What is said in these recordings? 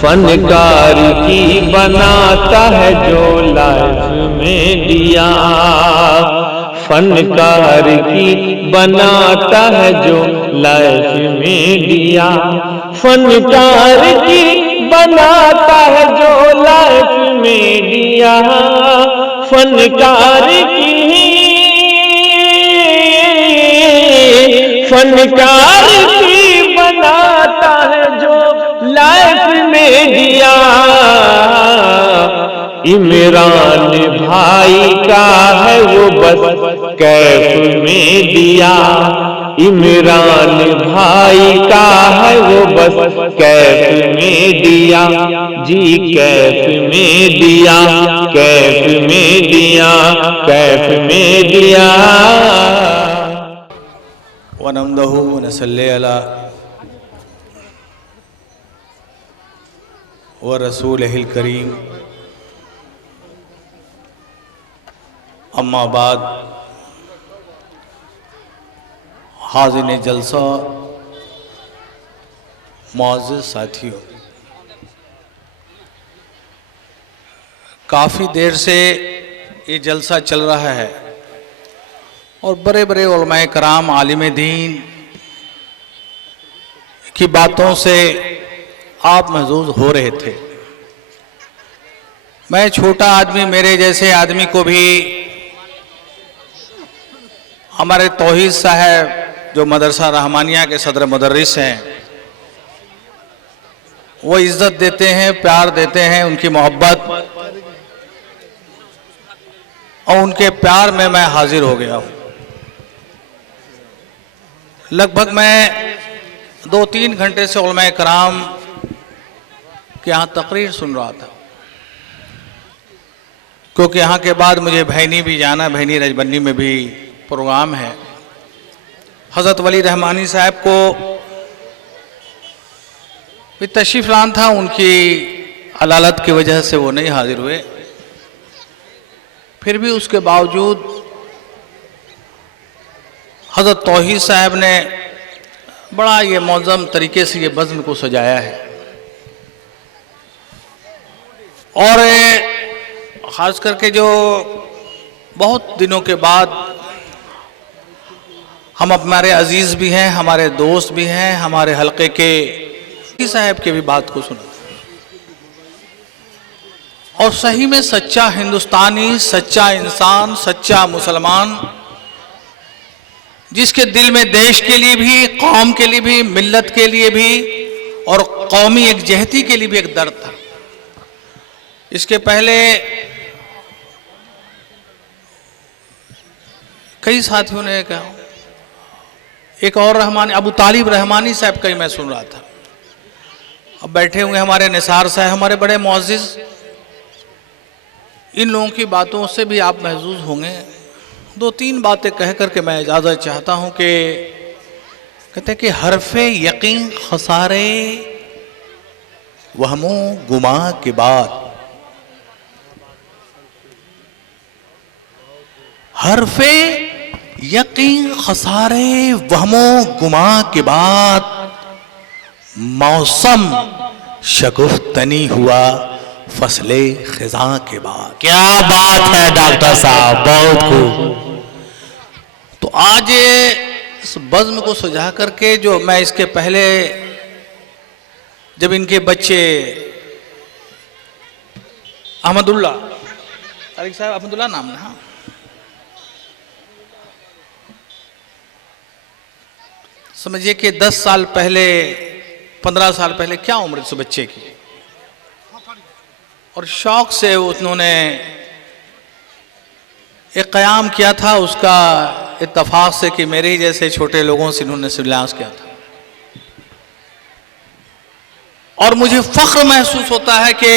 फनकार की बनाता है जो लाइफ में दिया, फनकार की बनाता है जो लाइफ में दिया, फनकार की बनाता है जो लाइफ में दिया, फनकार की बनाता है जो लाइफ में दिया। इमरान भाई का है वो बस कैफ में दिया, इमरान भाई का है वो बस कैफ में दिया, जी कैफ में दिया, कैफ में दिया, कैफ में दिया। वनमदहु वनसल्ली अला व रसूलिहिल करीम, अम्मा बाद। हाज़िर जलसा मुअज़्ज़िज़ साथियों, काफ़ी देर से ये जलसा चल रहा है और बड़े बड़े उलमाए कराम आलिम दीन की बातों से आप महजूज हो रहे थे। मैं छोटा आदमी, मेरे जैसे आदमी को भी हमारे तौहीद साहब जो मदरसा रहमानिया के सदर मुदर्रिस हैं, वो इज्जत देते हैं, प्यार देते हैं, उनकी मोहब्बत और उनके प्यार में मैं हाजिर हो गया हूँ। लगभग मैं 2-3 घंटे से उलमाए कराम के यहाँ तकरीर सुन रहा था, क्योंकि यहाँ के बाद मुझे भैनी भी जाना, भैनी रजबन्नी में भी प्रोग्राम है। हज़रत वली रहमानी साहब को भी तशरीफ़ लान था, उनकी अलालत की वजह से वो नहीं हाजिर हुए। फिर भी उसके बावजूद हज़रत तौहीद साहब ने बड़ा ये मौज़म तरीके से ये बज़्म को सजाया है और ख़ास करके जो बहुत दिनों के बाद हम हमारे अजीज़ भी हैं, हमारे दोस्त भी हैं, हमारे हलके के साहब के भी बात को सुना और सही में सच्चा हिंदुस्तानी, सच्चा इंसान, सच्चा मुसलमान, जिसके दिल में देश के लिए भी, कौम के लिए भी, मिल्लत के लिए भी और कौमी एकजहती के लिए भी एक दर्द था। इसके पहले कई साथियों ने कहा, एक और रहमानी अबू तालिब रहमानी साहब का ही मैं सुन रहा था। अब बैठे हुए हमारे निसार साहब, हमारे बड़े मुअज़्ज़िज़, इन लोगों की बातों से भी आप महजूज होंगे। 2-3 बातें कह करके मैं इजाज़त चाहता हूँ कि कहते हैं कि हरफ़े यकीन खसारे वहमो गुमा के बाद, हरफ़े यकीन खसारे वहमो गुमा के बाद, मौसम शगुफ्तनी हुआ फसले खिज़ां के बाद। क्या बात है डॉक्टर साहब, बहुत खूब। तो आज इस बज़्म को सजा करके, जो मैं इसके पहले जब इनके बच्चे अहमदुल्ला तारिक साहब, अहमदुल्ला नाम ना, समझिए कि 10 साल पहले, 15 साल पहले क्या उम्र उस बच्चे की, और शौक से उन्होंने एक क़याम किया था, उसका इत्तफाक से कि मेरे ही जैसे छोटे लोगों से इन्होंने सिलांस किया था। और मुझे फ़ख्र महसूस होता है कि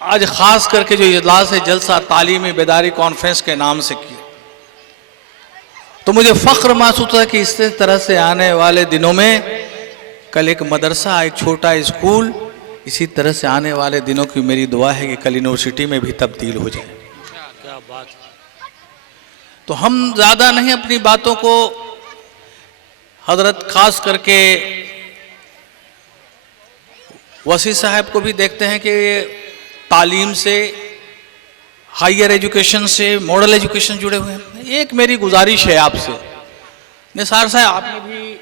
आज ख़ास करके जो इजलास है जलसा तालीमी बेदारी कॉन्फ्रेंस के नाम से किया, तो मुझे फ़ख्र महसूस होता है कि इस तरह से आने वाले दिनों में, कल एक मदरसा, एक छोटा स्कूल, इसी तरह से आने वाले दिनों की मेरी दुआ है कि कल यूनिवर्सिटी में भी तब्दील हो जाए। क्या बात। तो हम ज़्यादा नहीं अपनी बातों को, हजरत खास करके वसी साहब को भी देखते हैं कि तालीम से, हायर एजुकेशन से, मॉडल एजुकेशन जुड़े हुए हैं। एक मेरी गुजारिश है आपसे, निसार साहब आपने भी,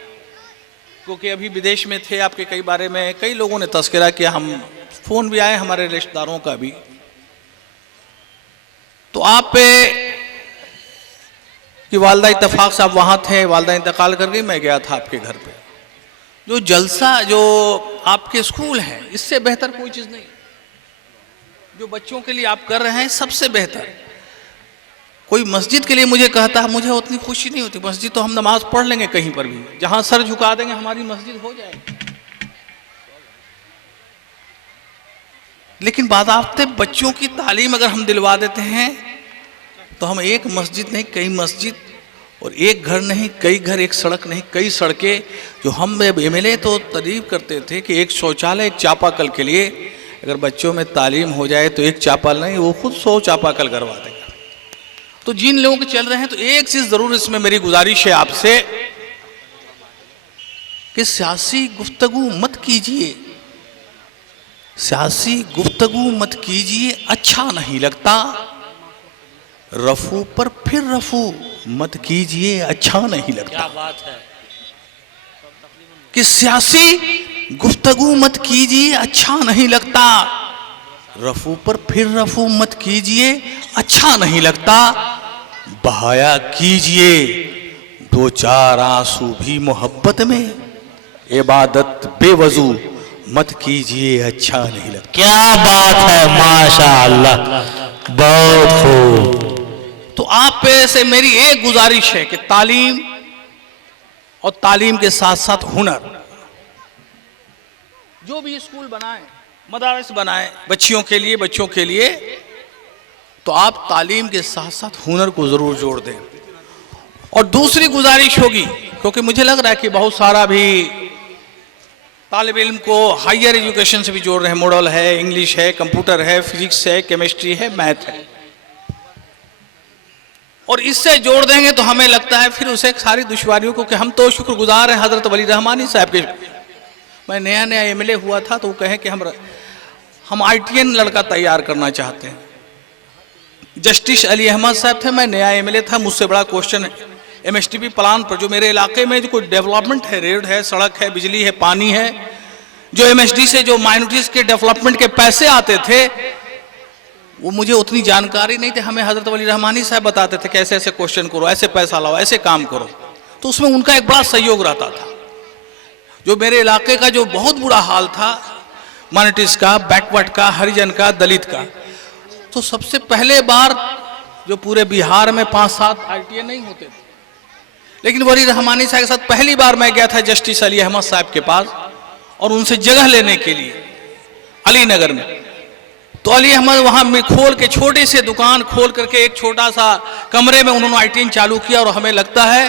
क्योंकि अभी विदेश में थे, आपके कई बारे में कई लोगों ने तस्करा किया, हम फ़ोन भी आए हमारे रिश्तेदारों का भी, तो आप पे कि वालदा इत्तफाक से आप वहाँ थे, वालदा इंतकाल कर गई, मैं गया था आपके घर पे। जो जलसा जो आपके स्कूल हैं, इससे बेहतर कोई चीज़ नहीं। जो बच्चों के लिए आप कर रहे हैं सबसे बेहतर। कोई मस्जिद के लिए मुझे कहता है, मुझे उतनी खुशी नहीं होती। मस्जिद तो हम नमाज पढ़ लेंगे कहीं पर भी, जहाँ सर झुका देंगे हमारी मस्जिद हो जाएगी। लेकिन बाज़ाब्ते बच्चों की तालीम अगर हम दिलवा देते हैं तो हम एक मस्जिद नहीं कई मस्जिद, और एक घर नहीं कई घर, एक सड़क नहीं कई सड़कें। जो हम एमएलए तो तारीफ करते थे कि एक शौचालय एक चापाकल के लिए अगर बच्चों में तालीम हो जाए तो एक चापाकल नहीं, वो खुद 100 चापाकल करवा देगा। तो जिन लोगों के चल रहे हैं, तो एक चीज़ ज़रूर इसमें मेरी गुजारिश है आपसे कि सियासी गुफ्तगू मत कीजिए, सियासी गुफ्तगू मत कीजिए, अच्छा नहीं लगता। रफू पर फिर रफू मत कीजिए, अच्छा नहीं लगता। क्या बात है। कि सियासी गुफ्तगू मत कीजिए, अच्छा नहीं लगता। रफू पर फिर रफू मत कीजिए, अच्छा नहीं लगता। बहाया कीजिए 2-4 आंसू भी मोहब्बत में, इबादत बेवजू मत कीजिए, अच्छा नहीं लगता। क्या बात है, माशाअल्लाह, बहुत खूब। तो आप पे से मेरी एक गुजारिश है कि तालीम और तालीम के साथ साथ हुनर, जो भी स्कूल बनाएं, मदारस बनाएं बच्चियों के लिए, बच्चों के लिए, तो आप तालीम के साथ साथ हुनर को जरूर जोड़ दें। और दूसरी गुजारिश होगी, क्योंकि मुझे लग रहा है कि बहुत सारा भी तालिब इल्म को हायर एजुकेशन से भी जोड़ रहे हैं, मॉडल है, इंग्लिश है, कंप्यूटर है, फिजिक्स है, केमिस्ट्री है, मैथ है, और इससे जोड़ देंगे तो हमें लगता है फिर उसे सारी दुश्वारियों को, कि हम तो शुक्रगुजार हैं हजरत वली रहमानी साहब के। मैं नया नया एमएलए हुआ था तो वो कहे कि हम ITN लड़का तैयार करना चाहते हैं। जस्टिस अली अहमद साहब थे, मैं नया एमएलए था, मुझसे बड़ा क्वेश्चन है MSTP प्लान पर, जो मेरे इलाके में जो कोई डेवलपमेंट है, रोड है, सड़क है, बिजली है, पानी है, जो MSD से जो माइनॉरिटीज के डेवलपमेंट के पैसे आते थे, वो मुझे उतनी जानकारी नहीं थी। हमें हजरत वली रहमानी साहब बताते थे कि ऐसे ऐसे क्वेश्चन करो, ऐसे पैसा लाओ, ऐसे काम करो, तो उसमें उनका एक बड़ा सहयोग रहता था। जो मेरे इलाके का जो बहुत बुरा हाल था, माइनॉरिटीज का, बैकवर्ड का, हरिजन का, दलित का, तो सबसे पहले बार जो पूरे बिहार में 5-7 ITN नहीं होते थे, लेकिन वली रहमानी साहब के साथ पहली बार मैं गया था जस्टिस अली अहमद साहब के पास, और उनसे जगह लेने के लिए अली नगर में। तो अली अहमद वहाँ में खोल के, छोटे से दुकान खोल करके एक छोटा सा कमरे में उन्होंने ITN चालू किया। और हमें लगता है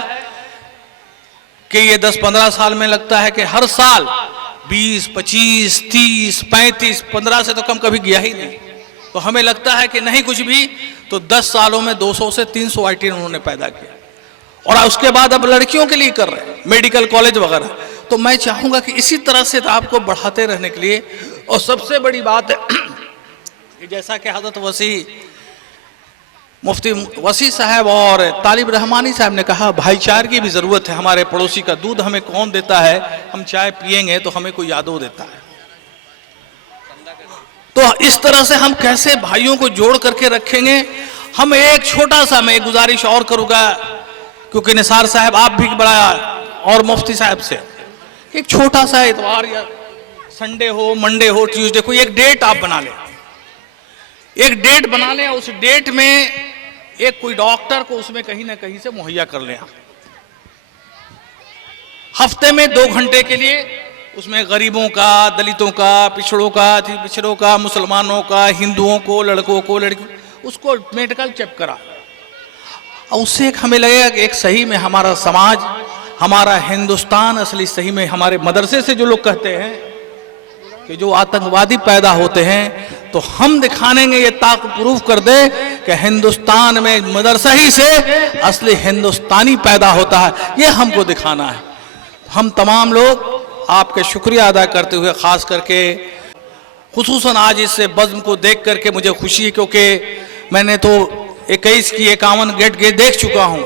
कि ये 10-15 साल में लगता है कि हर साल 20, 25, 30, 35, 15 से तो कम कभी गया ही नहीं। तो हमें लगता है कि नहीं कुछ भी, तो 10 सालों में 200 से 300 ITN उन्होंने पैदा किया, और उसके बाद अब लड़कियों के लिए कर रहे हैं, मेडिकल कॉलेज वगैरह। तो मैं चाहूँगा कि इसी तरह से आपको बढ़ाते रहने के लिए। और सबसे बड़ी बात है कि जैसा कि हज़रत मुफ्ती वसी साहब और तालिब रहमानी साहब ने कहा, भाईचारे की भी ज़रूरत है। हमारे पड़ोसी का दूध हमें कौन देता है, हम चाय पिएंगे तो हमें कोई यादव देता है। तो इस तरह से हम कैसे भाइयों को जोड़ करके रखेंगे। हम एक छोटा सा, मैं एक गुजारिश और करूँगा, क्योंकि निसार साहब आप भी बड़ा, और मुफ्ती साहब से एक छोटा सा इतवार या संडे हो, मंडे हो, ट्यूसडे, कोई एक डेट आप बना लें, एक डेट बना लें। उस डेट में एक कोई डॉक्टर को उसमें कहीं ना कहीं से मुहैया कर लें। हफ्ते में 2 घंटे के लिए उसमें गरीबों का, दलितों का, पिछड़ों का, मुसलमानों का, हिंदुओं को, लड़कों को, लड़कियों, उसको मेडिकल चेक करा। और उससे एक हमें लगेगा कि एक सही में हमारा समाज, हमारा हिंदुस्तान असली सही में, हमारे मदरसे से जो लोग कहते हैं कि जो आतंकवादी पैदा होते हैं, तो हम दिखानेंगे, ये ताक प्रूफ कर दे कि हिंदुस्तान में मदरसा ही से असली हिंदुस्तानी पैदा होता है। ये हमको दिखाना है। हम तमाम लोग आपके शुक्रिया अदा करते हुए, ख़ास करके खुसूसन आज इस बज़्म को देख करके मुझे खुशी है, क्योंकि मैंने तो 21 की 51 गेट देख चुका हूँ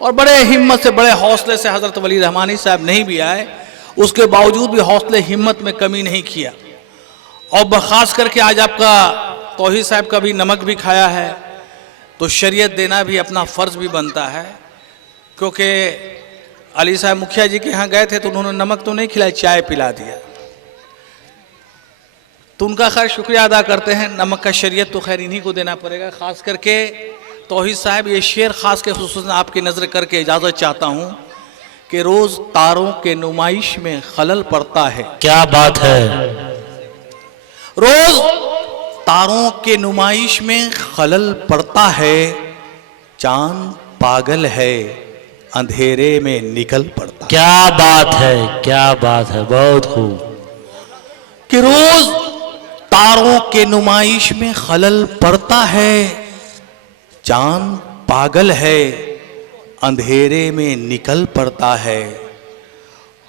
और बड़े हिम्मत से, बड़े हौसले से हज़रत वली रहमानी साहब नहीं भी आए, उसके बावजूद भी हौसले हिम्मत में कमी नहीं किया। और ख़ास करके आज आपका तौहीद साहब का भी नमक भी खाया है, तो शरीयत देना भी अपना फ़र्ज़ भी बनता है, क्योंकि अली साहब मुखिया जी के यहाँ गए थे तो उन्होंने नमक तो नहीं खिलाया, चाय पिला दिया, तो उनका खैर शुक्रिया अदा करते हैं। नमक का शरीयत तो खैर इन्हीं को देना पड़ेगा। ख़ास करके तौहीद साहब ये शेर ख़ास के खुसूसन आपकी नज़र करके इजाज़त चाहता हूँ कि रोज़ तारों के नुमाइश में खलल पड़ता है। क्या बात है। रोज़ तारों के नुमाइश में खलल पड़ता है, चांद पागल है अंधेरे में निकल पड़ता है। क्या बात है, क्या बात है, बहुत खूब। कि रोज तारों के नुमाइश में खलल पड़ता है, चांद पागल है अंधेरे में निकल पड़ता है,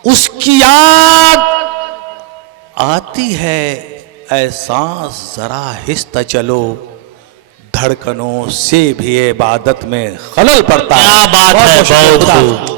उसकी याद आती है एहसास जरा हिस्सा चलो, धड़कनों से भी इबादत में खलल पड़ता है। क्या बात है, बहुत खूब।